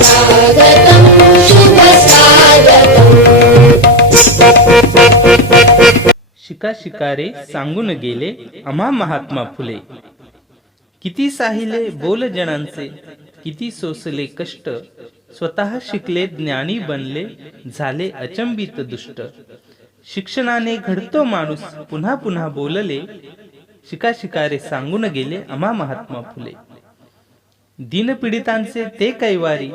स्वागतं शुभ स्वागतम्। शिका शिकारे सांगून गेले आम्हा महात्मा फुले। किती साहिले बोल जनांचे, किती सोसले कष्ट, स्वतः शिकले ज्ञानी बनले, झाले अचंबित दुष्ट। शिक्षणाने घडतो माणूस, पुन्हा पुन्हा बोलले, शिका शिकारे सांगून गेले आम्हा महात्मा फुले। दीनपीडितांचे ते कैवारी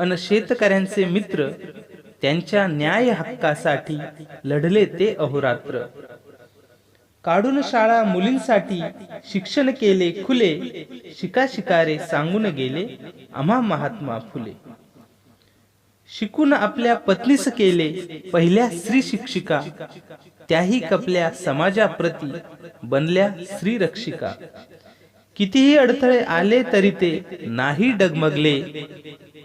अन शेतकऱ्यांचे मित्र, त्यांच्या न्याय हक्कासाठी लढले ते अहोरात्र। काढून शाळा मुलींसाठी शिक्षण केले खुले, शिका शिकारे सांगून गेले आम्हा महात्मा फुले। शिकून आपल्या पत्नीस केले पहिल्या स्त्री शिक्षिका, त्याही कपल्या समाजाप्रती बनल्या स्त्री रक्षिका। कितीही अडथळे आले तरी ते नाही डगमगले,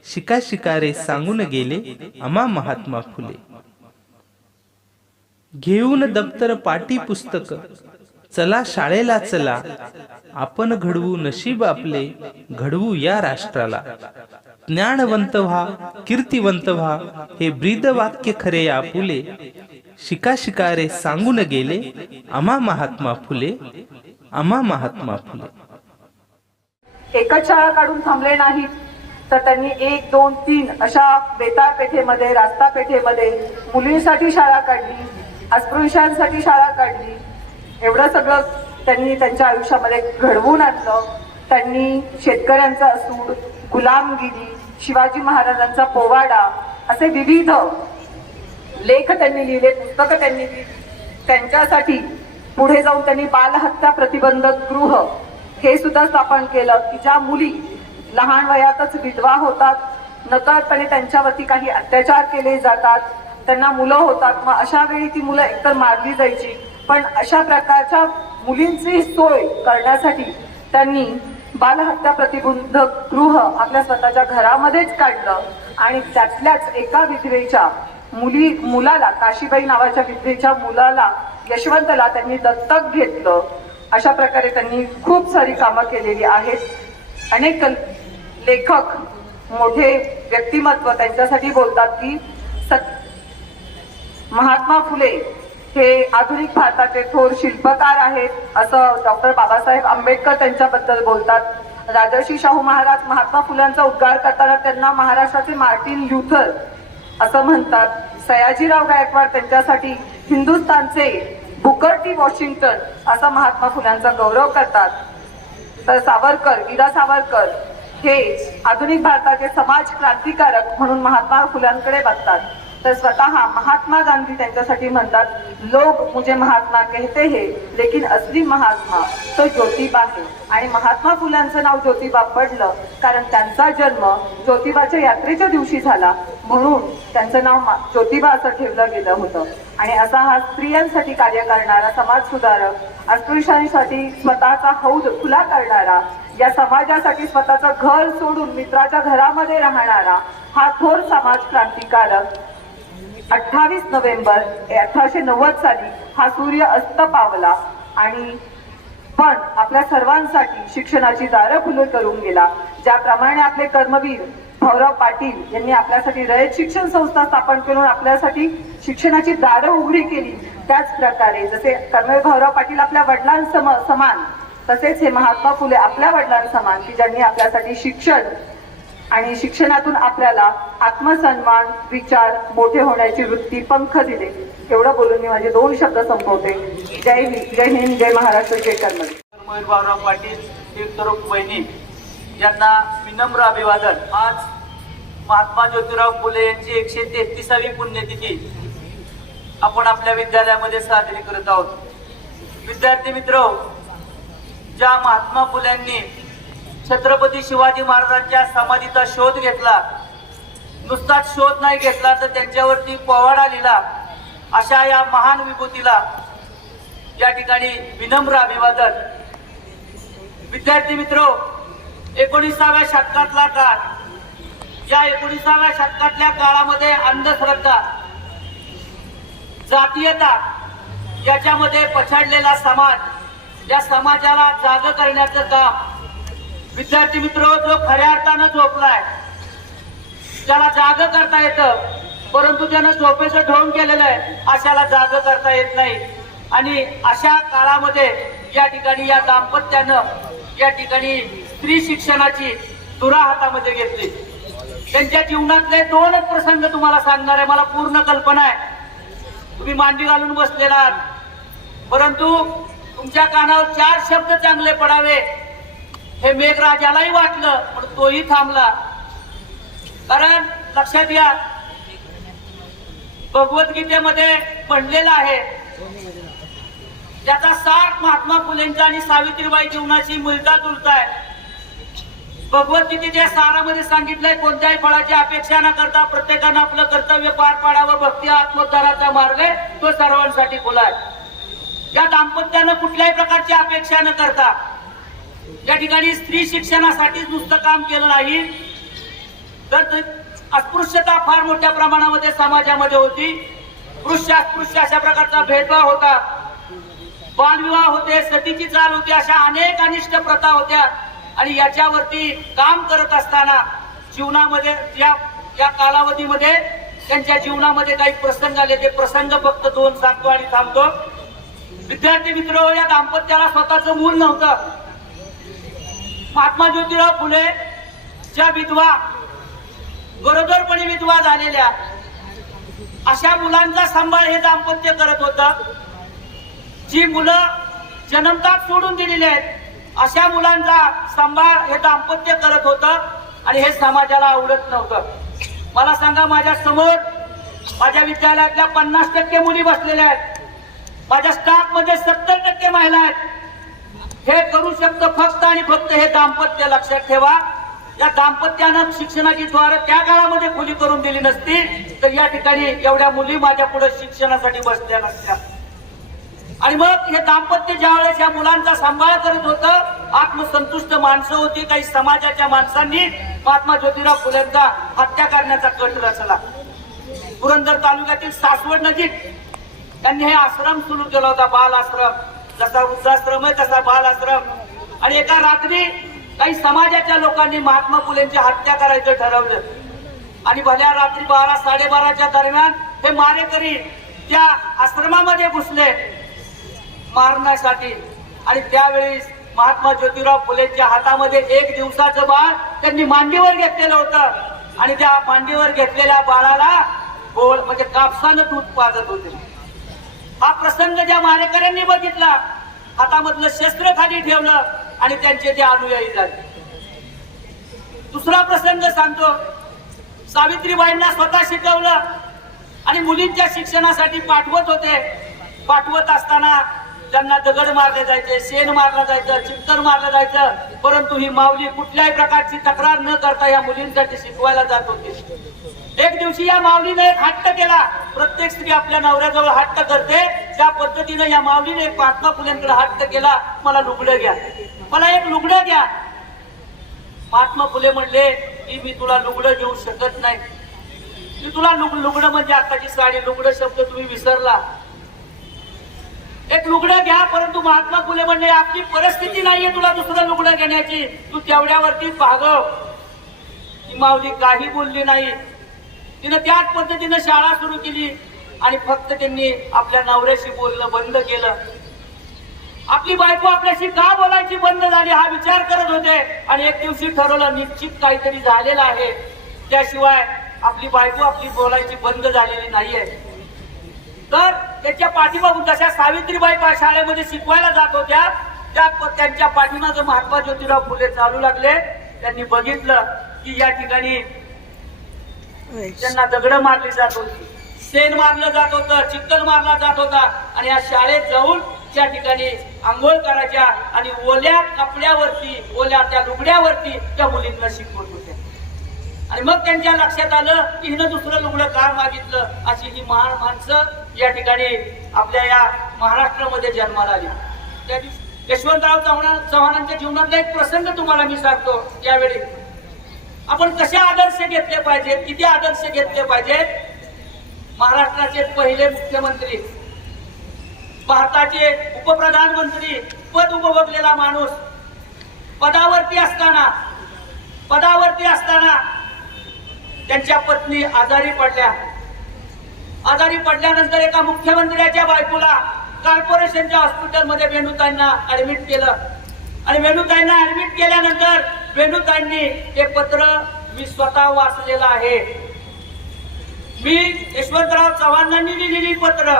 शिका शिकारे सांगून गेले आम्हा महात्मा फुले। घेऊन दप्तर पाटी पुस्तक, चला शाळेला चला, आपण घडवू नशीब आपले, घडवू या राष्ट्राला। ज्ञानवंत व्हा, कीर्तिवंत व्हा, हे ब्रीद वाक्य खरे आपुले, शिका शिकारे सांगून गेले आम्हा महात्मा फुले, आम्हा महात्मा फुले। एकच शाळा काढून थांबले नाहीत, तर त्यांनी 1, 2, 3 अशा बेताळ पेठेमध्ये, रास्ता पेठेमध्ये मुलींसाठी शाळा काढली, अस्पृश्यांसाठी शाळा काढली। एवढं सगळं त्यांनी त्यांच्या आयुष्यामध्ये घडवून आणलं। त्यांनी शेतकऱ्यांचा असूड, गुलामगिरी, शिवाजी महाराजांचा पोवाडा असे विविध लेख त्यांनी लिहिले, पुस्तकं त्यांनी लिहिली। त्यांच्यासाठी पुढे जाऊन त्यांनी बालहत्या प्रतिबंधक गृह हे सुद्धा स्थापन केलं, की ज्या मुली लहान वयातच विधवा होतात, नकळतपणे त्यांच्यावरती काही अत्याचार केले जातात, त्यांना मुलं होतात, मग अशा वेळी ती मुलं एकतर मारली जायची, पण अशा प्रकारच्या मुलींची सोय करण्यासाठी त्यांनी बालहत्या प्रतिबंधक गृह आपल्या स्वतःच्या घरामध्येच काढलं। आणि त्यातल्याच एका विधवेच्या मुलाला, काशीबाई नावाच्या विधवेच्या मुलाला, यशवंतला त्यांनी दत्तक घेतलं। अशा प्रकारे त्यांनी खूप सारी कामं केलेली आहेत। अनेक लेखक, मोठे व्यक्तिमत्व त्यांच्यासाठी बोलतात की महात्मा फुले हे आधुनिक भारताचे थोर शिल्पकार आहेत, असं डॉक्टर बाबासाहेब आंबेडकर त्यांच्याबद्दल बोलतात। राजर्षी शाहू महाराज महात्मा फुल्यांचा उद्गार करताना त्यांना महाराष्ट्राचे मार्टिन ल्युथर असं म्हणतात। सयाजीराव गायकवाड त्यांच्यासाठी हिंदुस्थानचे बुकर टी वॉशिंग्टन असा महात्मा फुल्यांचा गौरव करतात। तर सावरकर, वीरा सावरकर हे आधुनिक भारताचे समाज क्रांतिकारक म्हणून महात्मा फुल्यांकडे बघतात। तर स्वतः महात्मा गांधी त्यांच्यासाठी म्हणतात, लोग मुझे महात्मा कहते हैं, लेकिन असली महात्मा तो ज्योतिबा है। आणि महात्मा फुल्यांचं नाव ज्योतिबा पडलं कारण त्यांचा जन्म ज्योतिबाच्या यात्रेच्या दिवशी झाला, म्हणून त्यांचं नाव ज्योतिबा असं ठेवलं गेलं होतं। आणि असा हा स्त्रियांसाठी कार्य करणारा समाज सुधारक, अस्पृश्यांसाठी स्वतःचा हौद खुला करणारा, या समाजासाठी स्वतःचं घर सोडून मित्राच्या घरामध्ये राहणारा हा थोर समाज क्रांतिकारक 28 नोव्हेंबर 1890 साली हा सूर्य अस्त पावला आणि पण आपल्या सर्वांसाठी शिक्षणाची दारं खुली करून गेला। ज्याप्रमाणे आपले कर्मवीर भाऊराव पाटील यांनी आपल्यासाठी रयत शिक्षण संस्था स्थापन करून आपल्यासाठी शिक्षणाची दारं उघडी केली, त्याच प्रकारे जसे कर्मवीर भाऊराव पाटील आपल्या वडिलांसमान, तसेच हे महात्मा फुले आपल्या वडिलांसमान, की ज्यांनी आपल्यासाठी शिक्षण आणि शिक्षणातून आपल्याला आत्मसन्मान, विचार, मोठे होण्याची वृत्ती, पंख दिले। एवढं बोलून मी माझे 2 शब्द संपवते। जय हिंद, जय महाराष्ट्र, जय कर्मवीर। कर्मवीर भाऊराव पाटील, तीर्थरूप वैनी यांना विनम्र अभिवादन। आज महात्मा ज्योतिराव फुले यांची 133वी पुण्यतिथी आपण आपल्या विद्यालयामध्ये साजरी करत आहोत। विद्यार्थी मित्र, ज्या महात्मा फुल्यांनी छत्रपती शिवाजी महाराजांच्या समाधीचा शोध घेतला, नुसताच शोध नाही घेतला तर त्यांच्यावरती पोवाडा लिहिला, अशा या महान विभूतीला या ठिकाणी विनम्र अभिवादन। विद्यार्थी मित्र, 19व्या शतकातला काळ, या 19व्या शतकातल्या काळामध्ये अंधश्रद्धा, जातीयता याच्यामध्ये पछाडलेला समाज, या समाजाला जाग करण्याचं काम विद्यार्थी मित्र जो खऱ्या अर्थानं झोपलाय, ज्याला जाग करता येतं परंतु त्यानं झोपेचं ढोंग केलेलं आहे, अशाला जाग करता येत नाही. आणि अशा काळामध्ये या ठिकाणी या दाम्पत्यानं या ठिकाणी स्त्री शिक्षणाची धुरा हातामध्ये घेतली. त्यांच्या जीवनातले 2च प्रसंग तुम्हाला सांगणार आहे. मला पूर्ण कल्पना आहे, तुम्ही मांडी घालून बसलेला आहात, परंतु तुमच्या कानावर 4 शब्द चांगले पडावे हे मेघराजालाही वाटलं, पण तोही थांबला. कारण लक्षात घ्या, भगवद्गीतेमध्ये म्हणलेलं आहे, त्याचा सार महात्मा फुलेंचा आणि सावित्रीबाई जीवनाची मिळता जुळता आहे. भगवद्गीतेच्या सारामध्ये सांगितलंय, कोणत्याही फळाची अपेक्षा न करता प्रत्येकानं आपलं कर्तव्य पार पाडावं. भक्ती आत्मोद्धाराचा मार्ग आहे, तो सर्वांसाठी खुला आहे. या दाम्पत्यानं कुठल्याही प्रकारची अपेक्षा न करता या ठिकाणी स्त्री शिक्षणासाठी नुसतं काम केलं नाही, तर अस्पृश्यता फार मोठ्या प्रमाणामध्ये समाजामध्ये होती. पुरुष अस्पृश्य अशा प्रकारचा भेदभाव होता, बालविवाह होते, सतीची चाल होती, अशा अनेक अनिष्ट प्रथा होत्या. आणि याच्यावरती काम करत असताना जीवनामध्ये या कालावधीमध्ये त्यांच्या जीवनामध्ये काही प्रसंग आले. ते प्रसंग फक्त 2 सांगतो आणि थांबतो. विद्यार्थी मित्र, या दाम्पत्याला स्वतःचं मूल नव्हतं. महात्मा ज्योतिराव फुले ज्या विधवा, गरोदरपणी विधवा झालेल्या अशा मुलांचा सांभाळ हे दाम्पत्य करत होतं. जी मुलं जन्मतात सोडून दिलेली आहेत अशा मुलांचा सांभाळ हे दाम्पत्य करत होतं. आणि हे समाजाला आवडत नव्हतं. मला सांगा, माझ्या समोर माझ्या विद्यालयातल्या 50% मुली बसलेल्या आहेत, माझ्या स्टाफ मध्ये 70% महिला आहेत. हे करू शकतं फक्त आणि फक्त हे दाम्पत्य. लक्षात ठेवा, या दाम्पत्यानं शिक्षणाची द्वार त्या काळामध्ये खुली करून दिली नसती तर या ठिकाणी एवढ्या मुली माझ्या पुढे शिक्षणासाठी बसल्या नसत्या. आणि मग हे दाम्पत्य ज्यावेळेस या मुलांचा सांभाळ करत होतं, आत्मसंतुष्ट माणसं होती. काही समाजाच्या माणसांनी महात्मा ज्योतिराव फुलेंचा हत्या करण्याचा कट रचला. पुरंदर तालुक्यातील सासवड नजीक त्यांनी हे आश्रम सुरू केला होता, बाल आश्रम. जसा वृद्धाश्रम आहे तसा बाल आश्रम. आणि एका रात्री काही समाजाच्या लोकांनी महात्मा फुलेंची हत्या करायचं ठरवलं. आणि भल्या रात्री 12, 12:30च्या दरम्यान हे मारेकरी त्या आश्रमामध्ये घुसले मारण्यासाठी. आणि त्यावेळी महात्मा ज्योतिराव फुलेंच्या हातामध्ये 1 दिवसाचं बाळ त्यांनी मांडीवर घेतलेलं होतं. आणि त्या मांडीवर घेतलेल्या बाळाला गोळ म्हणजे कापसानं दूध पाजत होते. हा प्रसंग ज्या मारेकऱ्यांनी बघितला, हातामधलं शस्त्र खाली ठेवलं आणि त्यांचे ते अनुयायी झाले. दुसरा प्रसंग सांगतो, सावित्रीबाईंना स्वतः शिकवलं आणि मुलींच्या शिक्षणासाठी पाठवत होते. पाठवत असताना त्यांना दगड मारले जायचे, शेण मारलं जायचं, चित्तर मारलं जायचं, परंतु ही माऊली कुठल्याही प्रकारची तक्रार न करता या मुलींसाठी शिकवायला जात होती. एक दिवशी या माऊलीने एक हट्ट केला. प्रत्येक स्त्री आपल्या नवऱ्याजवळ हट्ट करते, त्या पद्धतीने या माऊलीने एक महात्मा फुलेंकडे हट्ट केला, मला लुगडं घ्या, मला एक लुगडं घ्या. महात्मा फुले म्हणले की मी तुला लुगडं घेऊ शकत नाही. मी तुला लुगडं म्हणजे आताची साडी, लुगडं शब्द तुम्ही विसरला. एक लुगडं घ्या. परंतु महात्मा फुले म्हणले आपली परिस्थिती नाहीये तुला दुसरं लुगडं घेण्याची, तू तेवढ्यावरती भागव. ही माऊली काही बोलली नाही. तिनं त्याच पद्धतीनं शाळा सुरू केली आणि फक्त त्यांनी आपल्या नवऱ्याशी बोलणं बंद केलं. आपली बायको आपल्याशी का बोलायची बंद झाली हा विचार करत होते. आणि एक दिवशी ठरवलं, निश्चित काहीतरी झालेलं आहे, त्याशिवाय आपली बायको आपली बोलायची बंद झालेली नाहीये. तर त्याच्या पाठीमागून जशा सावित्रीबाई शाळेमध्ये शिकवायला जात होत्या, त्यांच्या पाठीमागं महात्मा ज्योतिराव फुले चालू लागले. त्यांनी बघितलं की या ठिकाणी त्यांना दगड मारली जात होती, शेण मारलं जात होतं, चिखल मारला जात होता. आणि या शाळेत जाऊन त्या ठिकाणी आंघोळ करायच्या आणि ओल्या कपड्यावरती, ओल्या त्या लुगड्यावरती त्या मुलींना शिकवत होत्या. आणि मग त्यांच्या लक्षात आलं की हिनं दुसरं लुगडं का मागितलं. अशी ही महान माणसं या ठिकाणी आपल्या या महाराष्ट्रामध्ये जन्माला आली. त्या दिवशी यशवंतराव चव्हाणांच्या जीवनातला एक प्रसंग तुम्हाला मी सांगतो. यावेळी आपण कसे आदर्श घेतले पाहिजेत, किती आदर्श घेतले पाहिजेत. महाराष्ट्राचे पहिले मुख्यमंत्री, भारताचे उपप्रधानमंत्री, पद उपभोगलेला माणूस, पदावरती असताना त्यांच्या पत्नी आजारी पडल्या. आजारी पडल्यानंतर एका मुख्यमंत्र्याच्या बायकोला कॉर्पोरेशनच्या हॉस्पिटलमध्ये वेणुताईंना ऍडमिट केलं आणि वेणुताईंना ऍडमिट केल्यानंतर वेणुताईंनी हे पत्र मी स्वतः वाचलेलं आहे. मी यशवंतराव चव्हाणांनी लिहिलेली पत्र,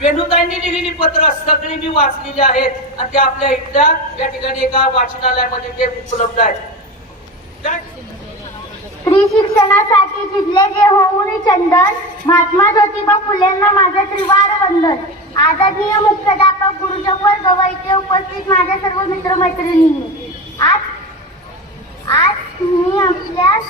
वेणुताईंनी लिहिलेली पत्र सगळी मी वाचलेली आहेत आणि ते आपल्या इथल्या या ठिकाणी एका वाचनालयामध्ये ते उपलब्ध आहेत. स्त्री शिक्षणासाठी झिजले जे होऊन चंदन, महात्मा ज्योतिबा फुलेंना माझे त्रिवार वंदन. आदरणीय मुख्याध्यापक, गुरुजन वर्ग व इथे उपस्थित माझ्या सर्व मित्रमैत्रिणींनी, आज मी आपल्यास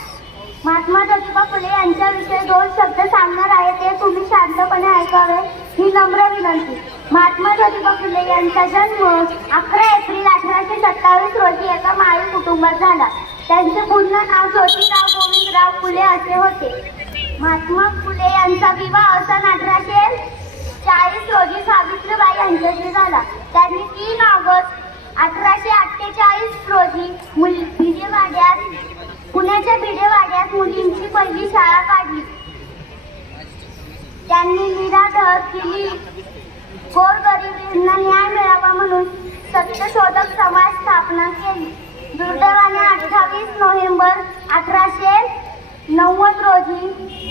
महात्मा ज्योतिबा फुले यांच्याविषयी 2 शब्द सांगणार आहे. ते तुम्ही शांतपणे ऐकावे ही नम्र विनंती. महात्मा ज्योतिबा फुले यांचा जन्म 11 एप्रिल 1827 रोजी एका माळी कुटुंबात झाला. त्यांचे पूर्ण नाव ज्योतिराव गोविंदराव फुले असे होते. महात्मा फुले यांचा विवाह सन 1840 रोजी सावित्रीबाई यांच्याशी झाला. त्यांनी 3 ऑगस्ट 1848 रोजी पुण्याच्या भिडेवाड्यात मुलींची पहिली शाळा काढली. त्यांनी निराधार केली. गोरगरिबांना न्याय मिळावा म्हणून सत्यशोधक समाज स्थापना केली. दुर्दैवाने 28 नोव्हेंबर 1890 रोजी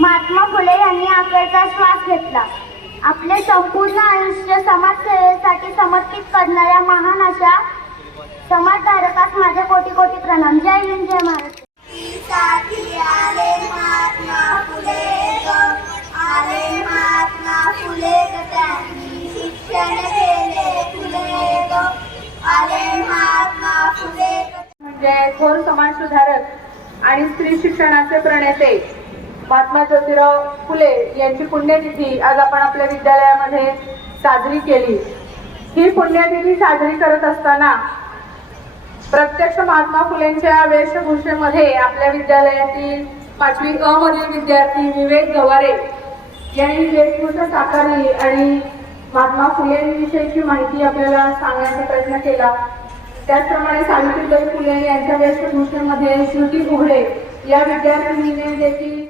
महात्मा फुले यांनी अखेरचा श्वास घेतला. आपले संपूर्ण आयुष्य समाजसेवेसाठी समर्पित करणाऱ्या महान अशा समाजधारकास माझे कोटी कोटी प्रणाम. जय हिंद, जय महाराष्ट्र. आले महात्मा फुले ग, आले महात्मा फुले ग, त्यांनी शिक्षण केले फुले ग, आले महात्मा फुले ग. म्हणजे थोर समाज सुधारक आणि स्त्री शिक्षणाचे प्रणेते महात्मा ज्योतिराव फुले यांची पुण्यतिथी आज आपण आपल्या विद्यालयामध्ये साजरी केली. ही पुण्यतिथी साजरी करत असताना प्रत्यक्ष महात्मा फुलेंच्या वेशभूषेमध्ये आपल्या विद्यालयातील 5वी अ मधील विद्यार्थी विवेक गवारे यांनी वेशभूषा साकारली आणि महात्मा फुलेंविषयीची माहिती आपल्याला सांगण्याचा प्रयत्न केला. त्याचप्रमाणे सावित्रीबाई फुले यांच्या वेशभूषेमध्ये श्रुती घोडे या विद्यार्थिनीने देखील